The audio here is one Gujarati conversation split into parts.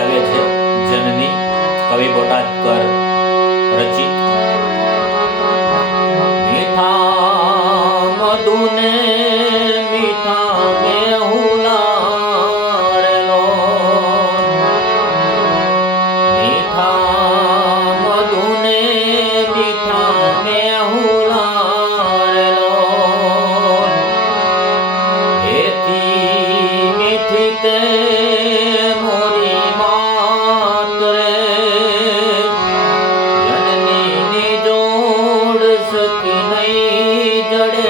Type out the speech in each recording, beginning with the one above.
કાવ્ય છે. જનની કવિ બોટાદકર. জোড়ে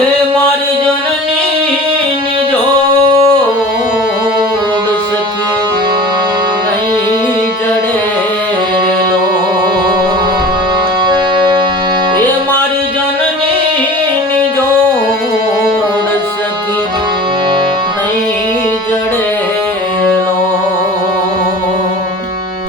Mario.